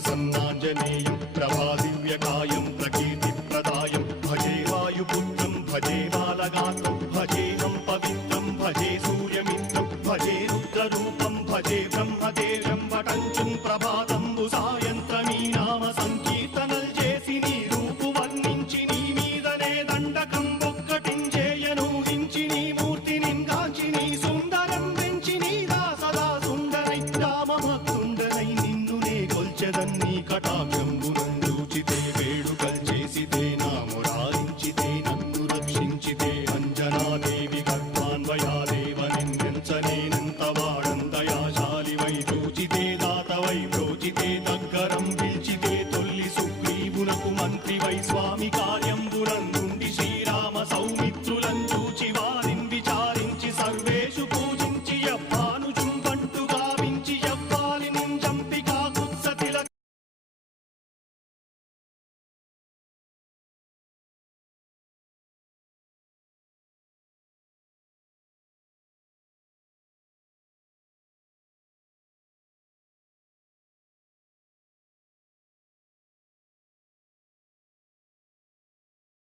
प्रसन्नाञ्जनेयं प्रभादिव्यकायं प्रकीर्तिप्रदायं भजे वायुपुत्रं भजे बालगात्रं भजेऽहं पवित्रं भजे सूर्यमित्रं भजे रुद्ररूपं भजे ब्रह्मदेवं वटञ्चुं प्रभाతంబు సాయంత్రమీ నామ సంకీర్తనల్ చేసి నీ రూపు వర్ణించి నీ మీదనే దండకం ఒక్కటించేయను హించి నీ మూర్తిని గాంచి నీ సుందరం పెంచి నీ దాసదా సుందరై రామభక్తుండనై నిన్నునే కొల్చెదన్ని కటాక్షంబునందూచితే వేడుకల్ చేసితే నా మురారించితే నన్ను రక్షించితే అంజనాదేవి గర్భాన్వయాదేవ నిందించనేనంత వాడంతయాశాలివై చూచితే దాతవై బ్రోచితే దగ్గరం పిలిచితే తొల్లి సుగ్రీవునకు మంత్రివై స్వామి కార్యం